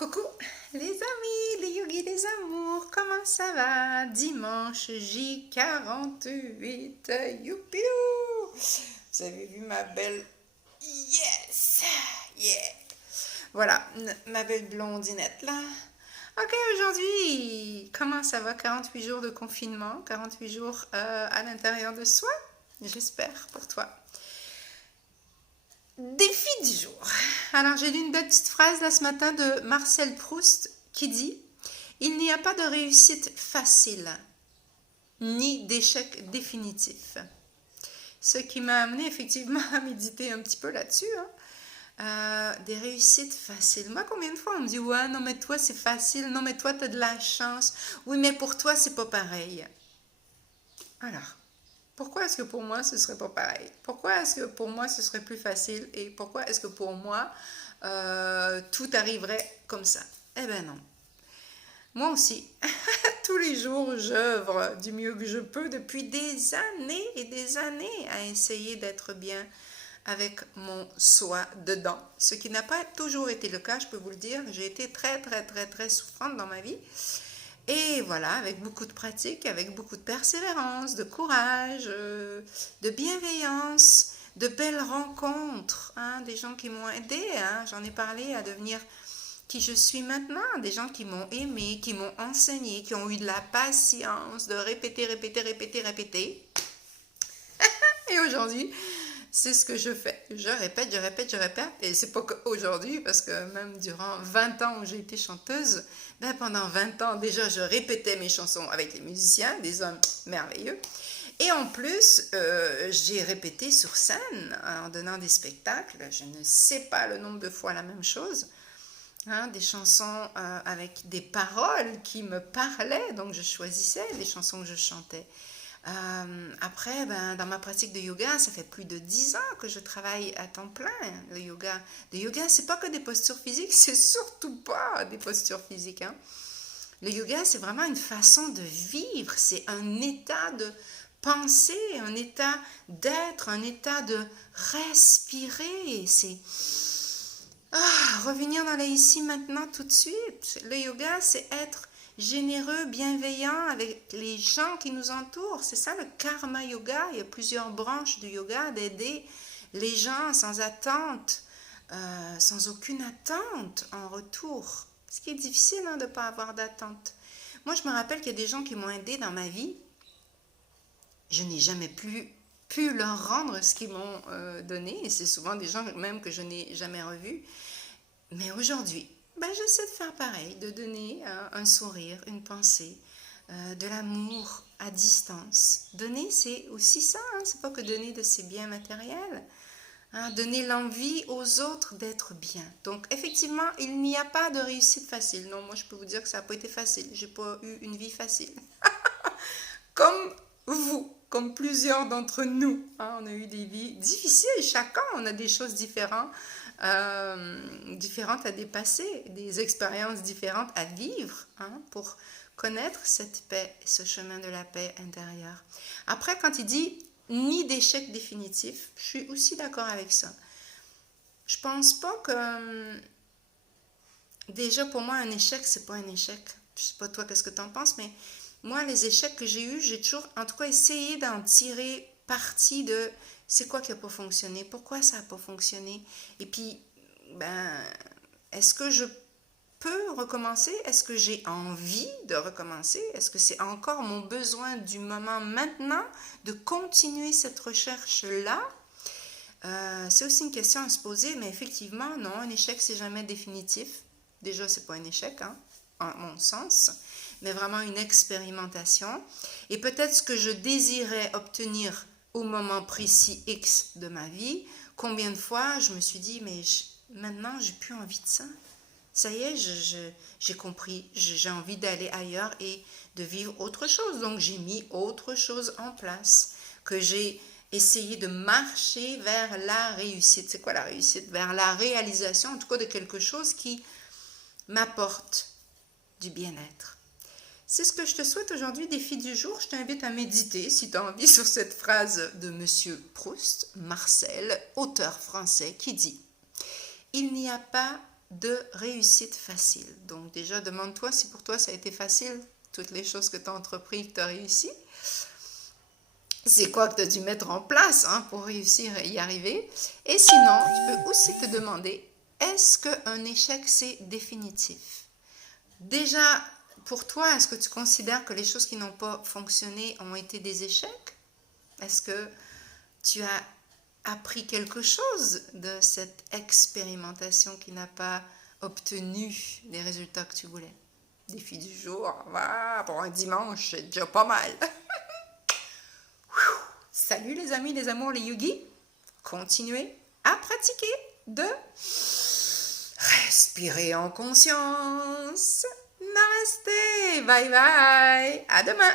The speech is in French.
Coucou les amis, les yogis des amours, comment ça va? Dimanche J48, youpiou! Vous avez vu ma belle... Yes! Yeah! Voilà, ma belle blondinette là. Ok, aujourd'hui, comment ça va? 48 jours de confinement, 48 jours à l'intérieur de soi, j'espère pour toi. Défi du jour. Alors, j'ai lu une belle petite phrase là ce matin de Marcel Proust qui dit « Il n'y a pas de réussite facile, ni d'échec définitif. » Ce qui m'a amené effectivement à méditer un petit peu là-dessus. Des réussites faciles. Moi, combien de fois on me dit « Ouais, non mais toi c'est facile, non mais toi t'as de la chance, oui mais pour toi c'est pas pareil. » Alors, pourquoi est-ce que pour moi ce serait pas pareil? Pourquoi est-ce que pour moi ce serait plus facile? Et pourquoi est-ce que pour moi tout arriverait comme ça? Eh ben non. Moi aussi, tous les jours, j'œuvre du mieux que je peux depuis des années et des années à essayer d'être bien avec mon soi dedans. Ce qui n'a pas toujours été le cas, je peux vous le dire. J'ai été très, très, très, très souffrante dans ma vie. Et voilà, avec beaucoup de pratique, avec beaucoup de persévérance, de courage, de bienveillance, de belles rencontres, des gens qui m'ont aidé, j'en ai parlé à devenir qui je suis maintenant, des gens qui m'ont aimé, qui m'ont enseigné, qui ont eu de la patience de répéter, répéter, répéter, répéter. Et aujourd'hui, c'est ce que je fais. Je répète, je répète, je répète. Et c'est pas qu'aujourd'hui, parce que même durant 20 ans où j'ai été chanteuse, ben pendant 20 ans, déjà, je répétais mes chansons avec les musiciens, des hommes merveilleux. Et en plus, j'ai répété sur scène en donnant des spectacles. Je ne sais pas le nombre de fois la même chose. Des chansons avec des paroles qui me parlaient. Donc, je choisissais les chansons que je chantais. Après, dans ma pratique de yoga, ça fait plus de 10 ans que je travaille à temps plein, le yoga. Le yoga, c'est pas que des postures physiques, c'est surtout pas des postures physiques. Le yoga, c'est vraiment une façon de vivre, c'est un état de pensée, un état d'être, un état de respirer. C'est revenir dans le ici, maintenant, tout de suite. Le yoga, c'est être généreux, bienveillant avec les gens qui nous entourent. C'est ça le karma yoga. Il y a plusieurs branches du yoga d'aider les gens sans attente, sans aucune attente en retour. Ce qui est difficile de ne pas avoir d'attente. Moi, je me rappelle qu'il y a des gens qui m'ont aidé dans ma vie. Je n'ai jamais pu leur rendre ce qu'ils m'ont donné. Et c'est souvent des gens même que je n'ai jamais revus. Mais aujourd'hui, j'essaie de faire pareil, de donner un sourire, une pensée, de l'amour à distance. Donner, c'est aussi ça, c'est pas que donner de ses biens matériels. Donner l'envie aux autres d'être bien. Donc, effectivement, il n'y a pas de réussite facile. Non, moi, je peux vous dire que ça n'a pas été facile. J'ai pas eu une vie facile. Comme vous, comme plusieurs d'entre nous. On a eu des vies difficiles. Chacun, on a des choses différentes à dépasser, des expériences différentes à vivre pour connaître cette paix, ce chemin de la paix intérieure. Après, quand il dit ni d'échec définitif, je suis aussi d'accord avec ça. Je pense pas que déjà pour moi un échec c'est pas un échec. Je sais pas toi qu'est-ce que tu en penses, mais moi les échecs que j'ai eus, j'ai toujours en tout cas essayé d'en tirer parti de c'est quoi qui n'a pas fonctionné, pourquoi ça n'a pas fonctionné, et puis est-ce que je peux recommencer, est-ce que j'ai envie de recommencer, est-ce que c'est encore mon besoin du moment maintenant de continuer cette recherche-là. C'est aussi une question à se poser, mais effectivement, non, un échec, c'est jamais définitif. Déjà, c'est pas un échec, en mon sens, mais vraiment une expérimentation. Et peut-être ce que je désirais obtenir au moment précis X de ma vie, combien de fois je me suis dit, mais maintenant, j'ai plus envie de ça. Ça y est, j'ai compris, j'ai envie d'aller ailleurs et de vivre autre chose. Donc, j'ai mis autre chose en place, que j'ai essayé de marcher vers la réussite. C'est quoi la réussite? Vers la réalisation, en tout cas, de quelque chose qui m'apporte du bien-être. C'est ce que je te souhaite aujourd'hui, défi du jour. Je t'invite à méditer, si tu as envie, sur cette phrase de Monsieur Proust, Marcel, auteur français, qui dit « Il n'y a pas de réussite facile. Donc déjà, demande-toi si pour toi ça a été facile, toutes les choses que tu as entreprises, que tu as réussi. C'est quoi que tu as dû mettre en place pour réussir à y arriver. Et sinon, tu peux aussi te demander, est-ce qu'un échec, c'est définitif? Déjà, pour toi, est-ce que tu considères que les choses qui n'ont pas fonctionné ont été des échecs? Est-ce que tu as appris quelque chose de cette expérimentation qui n'a pas obtenu les résultats que tu voulais? Défi du jour, pour un dimanche, c'est déjà pas mal. Salut les amis, les amours, les yogis. Continuez à pratiquer de respirer en conscience. Namasté, bye bye, à demain.